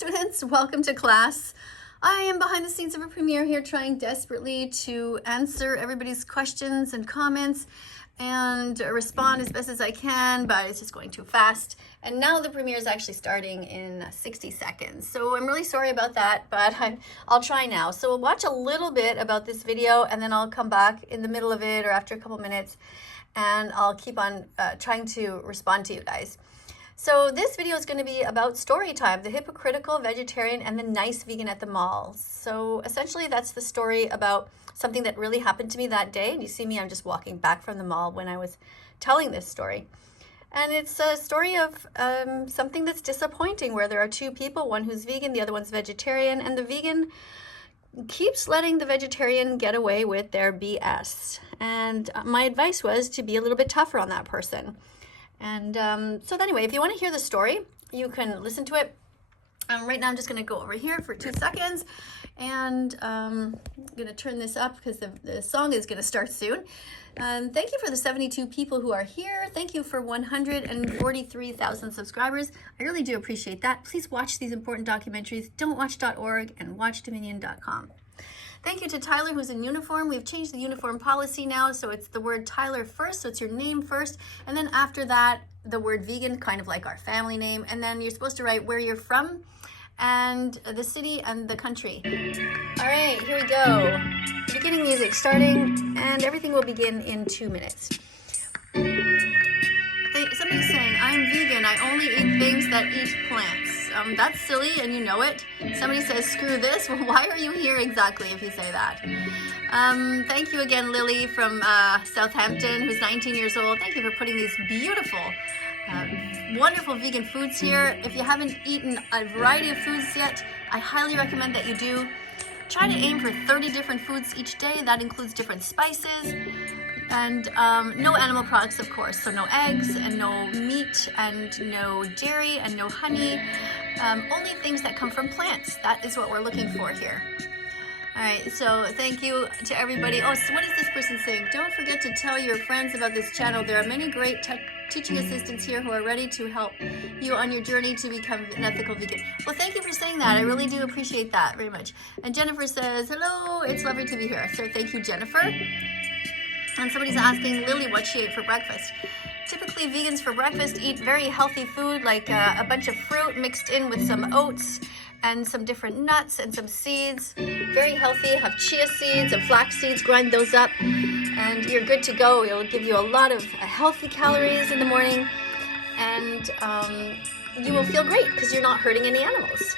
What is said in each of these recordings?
students, welcome to class. I am behind the scenes of a premiere here trying desperately to answer everybody's questions and comments and respond as best as I can, but it's just going too fast. And now the premiere is actually starting in 60 seconds. So I'm really sorry about that, but I'll try now. So we'll watch a little bit about this video and then I'll come back in the middle of it or after a couple minutes and I'll keep on trying to respond to you guys. So this video is going to be about story time, the hypocritical vegetarian and the nice vegan at the mall. So essentially that's the story about something that really happened to me that day. And you see me, I'm just walking back from the mall when I was telling this story. And it's a story of something that's disappointing where there are two people, one who's vegan, the other one's vegetarian, and the vegan keeps letting the vegetarian get away with their BS. And my advice was to be a little bit tougher on that person. And so anyway, if you want to hear the story, you can listen to it. Right now I'm just going to go over here for 2 seconds and I'm going to turn this up because the song is going to start soon. Thank you for the 72 people who are here. Thank you for 143,000 subscribers. I really do appreciate that. Please watch these important documentaries. Don'twatch.org and watchdominion.com. Thank you to Tyler, who's in uniform. We've changed the uniform policy now, so it's the word Tyler first, so it's your name first, and then after that, the word vegan, kind of like our family name, and then you're supposed to write where you're from, and the city and the country. All right, here we go. Beginning music starting, and everything will begin in 2 minutes. Somebody's saying, I'm vegan, I only eat things that eat plants. That's silly and you know it. Somebody says, screw this. Well, why are you here exactly if you say that? Thank you again, Lily from Southampton, who's 19 years old. Thank you for putting these beautiful, wonderful vegan foods here. If you haven't eaten a variety of foods yet, I highly recommend that you do. Try to aim for 30 different foods each day. That includes different spices. And no animal products, of course, so no eggs and no meat and no dairy and no honey, only things that come from plants. That is what we're looking for here. All right, so thank you to everybody. Oh, so what is this person saying? Don't forget to tell your friends about this channel. There are many great teaching assistants here who are ready to help you on your journey to become an ethical vegan. Well, thank you for saying that. I really do appreciate that very much. And Jennifer says, hello, it's lovely to be here. So thank you, Jennifer. And somebody's asking Lily what she ate for breakfast. Typically, vegans for breakfast eat very healthy food like a bunch of fruit mixed in with some oats and some different nuts and some seeds. Very healthy. Have chia seeds and flax seeds. Grind those up and you're good to go. It'll give you a lot of healthy calories in the morning and you will feel great because you're not hurting any animals.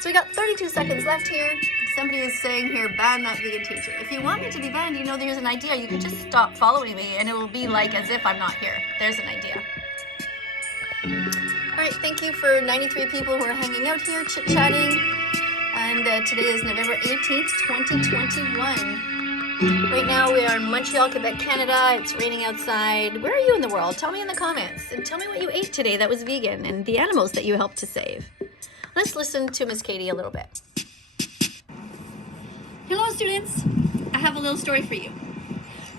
So we got 32 seconds left here. Somebody is saying here, ban that vegan teacher. If you want me to be banned, you know there's an idea. You could just stop following me and it will be like as if I'm not here. There's an idea. All right, thank you for 93 people who are hanging out here, chit-chatting. And today is November 18th, 2021. Right now we are in Montreal, Quebec, Canada. It's raining outside. Where are you in the world? Tell me in the comments. And tell me what you ate today that was vegan and the animals that you helped to save. Let's listen to Miss Katie a little bit. Hello students, I have a little story for you.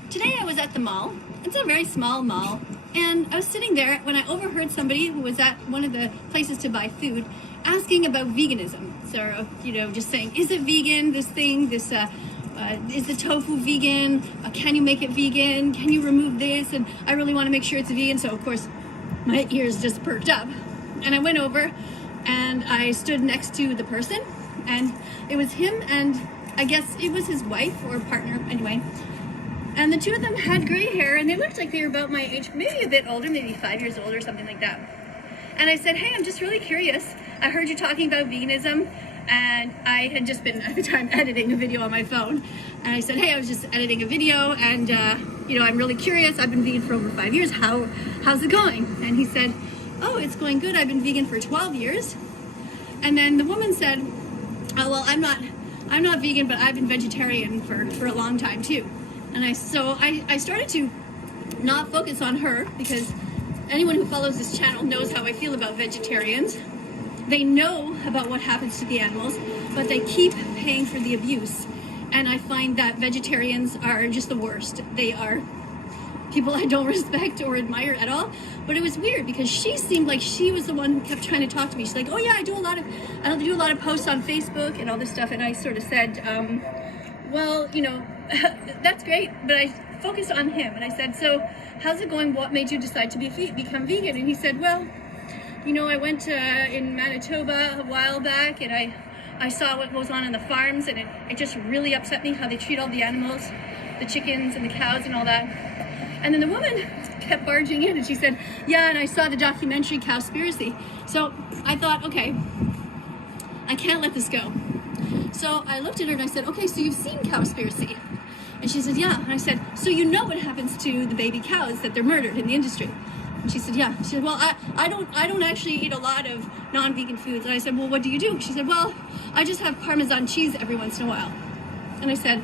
Today I was at the mall. It's a very small mall and I was sitting there when I overheard somebody who was at one of the places to buy food asking about veganism. So, you know, just saying, is it vegan, this thing, is the tofu vegan? Can you make it vegan? Can you remove this? And I really want to make sure it's vegan. So of course my ears just perked up and I went over and I stood next to the person and it was him and I guess it was his wife or partner, anyway. And the two of them had gray hair and they looked like they were about my age, maybe a bit older, maybe 5 years old or something like that. And I said, hey, I'm just really curious. I heard you talking about veganism and I had just been at the time editing a video on my phone. And I said, hey, I was just editing a video and you know, I'm really curious. I've been vegan for over 5 years. How's it going? And he said, oh, it's going good. I've been vegan for 12 years. And then the woman said, oh, well, I'm not vegan, but I've been vegetarian for a long time too. And I started to not focus on her because anyone who follows this channel knows how I feel about vegetarians. They know about what happens to the animals, but they keep paying for the abuse. And I find that vegetarians are just the worst. They are people I don't respect or admire at all, But it was weird because she seemed like she was the one who kept trying to talk to me. She's like, oh yeah, I do a lot of posts on Facebook and all this stuff. And I sort of said, well, you know, that's great, but I focused on him. And I said, so how's it going? What made you decide to become vegan? And he said, well, you know, I went in Manitoba a while back, and I saw what goes on in the farms, and it just really upset me how they treat all the animals, the chickens and the cows and all that. And then the woman kept barging in, and she said, yeah, and I saw the documentary Cowspiracy. So I thought, okay, I can't let this go. So I looked at her and I said, okay, so you've seen Cowspiracy? And she said, yeah. And I said, so you know what happens to the baby cows, that they're murdered in the industry? And she said, yeah. She said, well, I don't actually eat a lot of non-vegan foods. And I said, well, what do you do? She said, well, I just have Parmesan cheese every once in a while. And I said,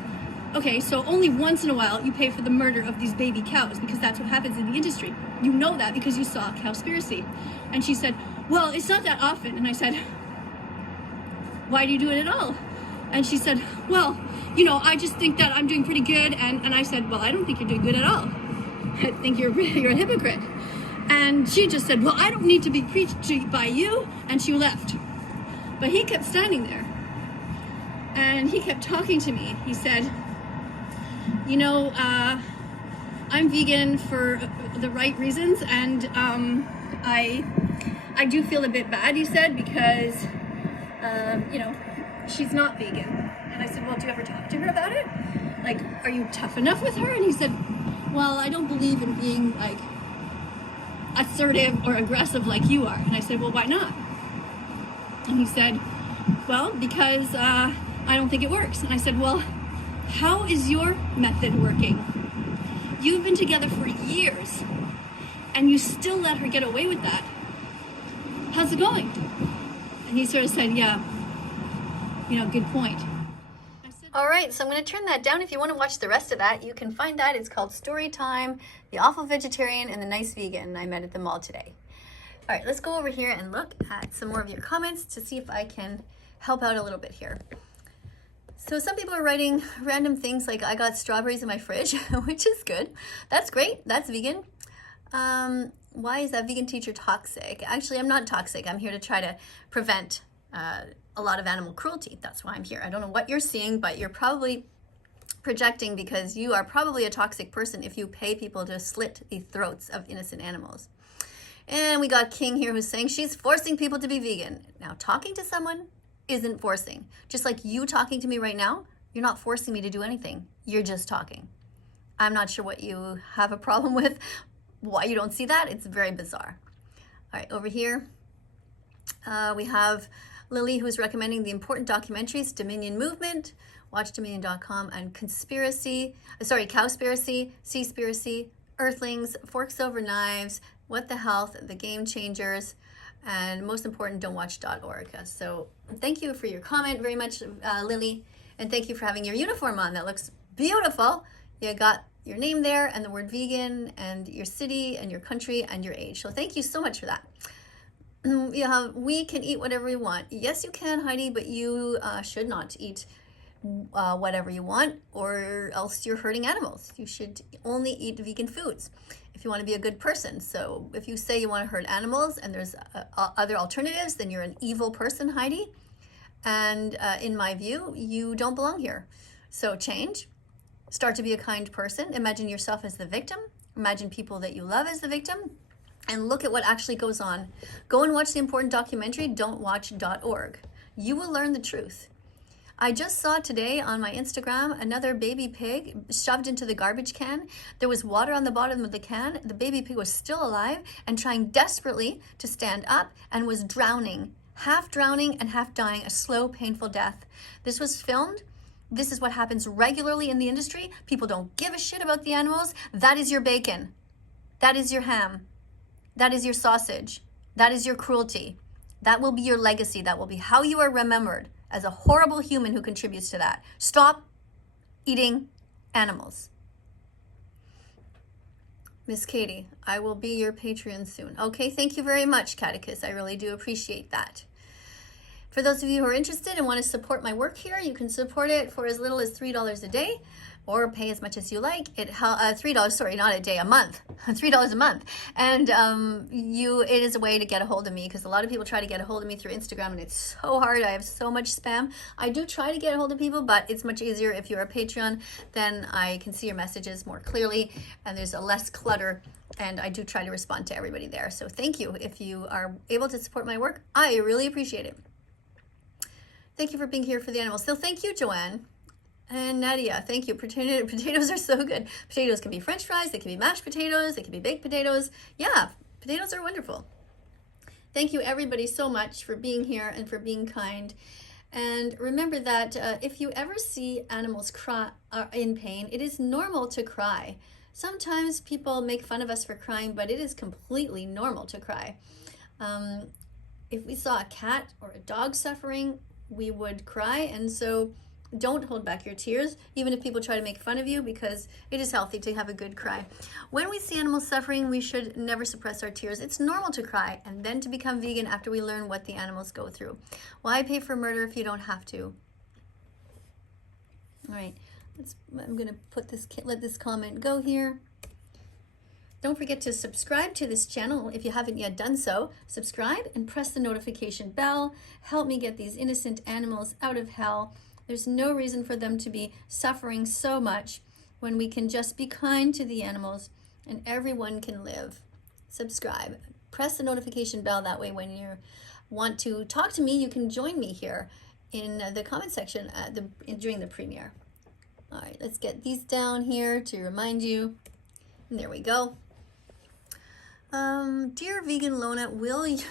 okay, so only once in a while you pay for the murder of these baby cows, because that's what happens in the industry. You know that because you saw Cowspiracy. And she said, well, it's not that often. And I said, why do you do it at all? And she said, well, you know, I just think that I'm doing pretty good. And I said, well, I don't think you're doing good at all. I think you're a hypocrite. And she just said, well, I don't need to be preached to by you. And she left. But he kept standing there. And he kept talking to me. He said, you know, I'm vegan for the right reasons. And I do feel a bit bad, he said, because, you know, she's not vegan. And I said, well, do you ever talk to her about it? Like, are you tough enough with her? And he said, well, I don't believe in being, like, assertive or aggressive like you are. And I said, well, why not? And he said, well, because I don't think it works. And I said, well, how is your method working? You've been together for years, and you still let her get away with that. How's it going? And he sort of said, yeah, you know, good point. All right, so I'm going to turn that down. If you want to watch the rest of that, you can find that. It's called Story Time, The Awful Vegetarian, and The Nice Vegan. I met at the mall today. All right, let's go over here and look at some more of your comments to see if I can help out a little bit here. So some people are writing random things like, I got strawberries in my fridge, which is good. That's great. That's vegan. Why is that vegan teacher toxic? Actually, I'm not toxic. I'm here to try to prevent a lot of animal cruelty. That's why I'm here. I don't know what you're seeing, but you're probably projecting, because you are probably a toxic person if you pay people to slit the throats of innocent animals. And we got King here who's saying she's forcing people to be vegan. Now, talking to someone isn't forcing. Just like you talking to me right now, you're not forcing me to do anything. You're just talking. I'm not sure what you have a problem with, why you don't see that. It's very bizarre. All right, over here, we have Lily, who's recommending the important documentaries Dominion Movement, WatchDominion.com, and Cowspiracy, Seaspiracy, Earthlings, Forks Over Knives, What the Health, The Game Changers, and most important, don'twatch.org. So thank you for your comment very much, Lily, and thank you for having your uniform on. That looks beautiful. You got your name there and the word vegan and your city and your country and your age. So thank you so much for that. We can eat whatever we want. Yes, you can, Heidi, but you should not eat whatever you want, or else you're hurting animals. You should only eat vegan foods if you want to be a good person. So if you say you want to hurt animals and there's other alternatives, then you're an evil person, Heidi. And in my view, you don't belong here. So change. Start to be a kind person. Imagine yourself as the victim. Imagine people that you love as the victim. And look at what actually goes on. Go and watch the important documentary, don'twatch.org. You will learn the truth. I just saw today on my Instagram another baby pig shoved into the garbage can. There was water on the bottom of the can. The baby pig was still alive and trying desperately to stand up and was drowning and half dying, a slow, painful death. This was filmed. This is what happens regularly in the industry. People don't give a shit about the animals. That is your bacon. That is your ham. That is your sausage. That is your cruelty. That will be your legacy. That will be how you are remembered, as a horrible human who contributes to that. Stop eating animals. Miss Katie, I will be your Patreon soon. Okay, thank you very much, Catechist. I really do appreciate that. For those of you who are interested and want to support my work here, you can support it for as little as $3 a day. or pay as much as you like. $3, sorry, not a day, a month. $3 a month. And it is a way to get a hold of me, because a lot of people try to get a hold of me through Instagram, and it's so hard. I have so much spam. I do try to get a hold of people, but it's much easier if you're a Patreon. Then I can see your messages more clearly, and there's a less clutter, and I do try to respond to everybody there. So thank you if you are able to support my work. I really appreciate it. Thank you for being here for the animals. So thank you, Joanne. And Nadia, thank you. Potatoes are so good. Potatoes can be French fries, they can be mashed potatoes, they can be baked potatoes. Yeah, potatoes are wonderful. Thank you everybody so much for being here and for being kind. And remember that if you ever see animals cry in pain, it is normal to cry. Sometimes people make fun of us for crying, but it is completely normal to cry. If we saw a cat or a dog suffering, we would cry. And so don't hold back your tears, even if people try to make fun of you, because it is healthy to have a good cry. When we see animals suffering, we should never suppress our tears. It's normal to cry, and then to become vegan after we learn what the animals go through. Why pay for murder if you don't have to? All right, I'm gonna let this comment go here. Don't forget to subscribe to this channel if you haven't yet done so. Subscribe and press the notification bell. Help me get these innocent animals out of hell. There's no reason for them to be suffering so much when we can just be kind to the animals and everyone can live. Subscribe. Press the notification bell. That way when you want to talk to me, you can join me here in the comment section during the premiere. All right, let's get these down here to remind you. And there we go. Dear Vegan Donut,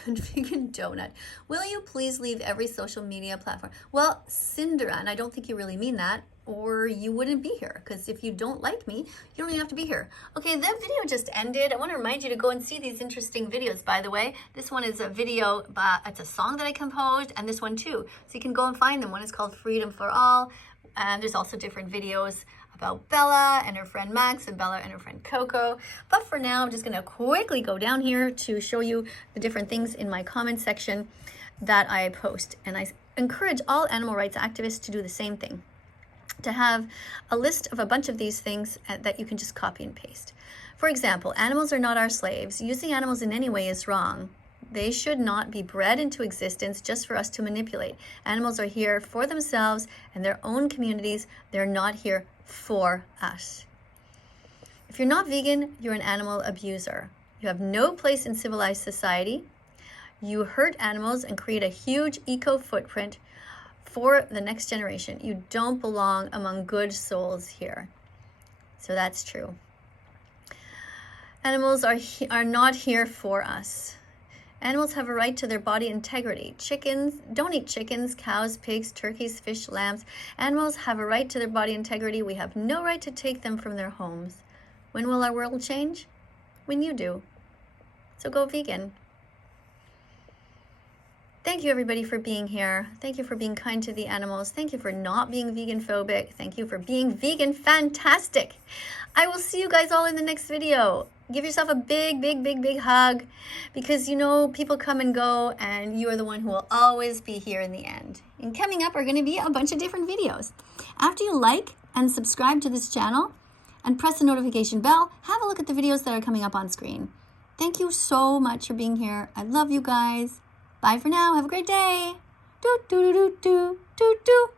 Vegan Donut, will you please leave every social media platform? Well, Cinderella, and I don't think you really mean that, or you wouldn't be here, because if you don't like me, you don't even have to be here. Okay, that video just ended. I want to remind you to go and see these interesting videos, by the way. This one is a video, it's a song that I composed, and this one too. So you can go and find them. One is called Freedom for All, and there's also different videos about Bella and her friend Max, and Bella and her friend Coco. But for now, I'm just going to quickly go down here to show you the different things in my comment section that I post. And I encourage all animal rights activists to do the same thing, to have a list of a bunch of these things that you can just copy and paste. For example, animals are not our slaves. Using animals in any way is wrong. They should not be bred into existence just for us to manipulate. Animals are here for themselves and their own communities. They're not here for us. If you're not vegan, you're an animal abuser. You have no place in civilized society. You hurt animals and create a huge eco footprint for the next generation. You don't belong among good souls here. So that's true. Animals are not here for us. Animals have a right to their body integrity. Chickens, don't eat chickens, cows, pigs, turkeys, fish, lambs. Animals have a right to their body integrity. We have no right to take them from their homes. When will our world change? When you do. So go vegan. Thank you everybody for being here. Thank you for being kind to the animals. Thank you for not being vegan phobic. Thank you for being vegan fantastic. I will see you guys all in the next video. Give yourself a big, big, big, big hug, because you know people come and go and you are the one who will always be here in the end. And coming up are going to be a bunch of different videos. After you like and subscribe to this channel and press the notification bell, have a look at the videos that are coming up on screen. Thank you so much for being here. I love you guys. Bye for now. Have a great day. Do, do, do, do, do, do, do.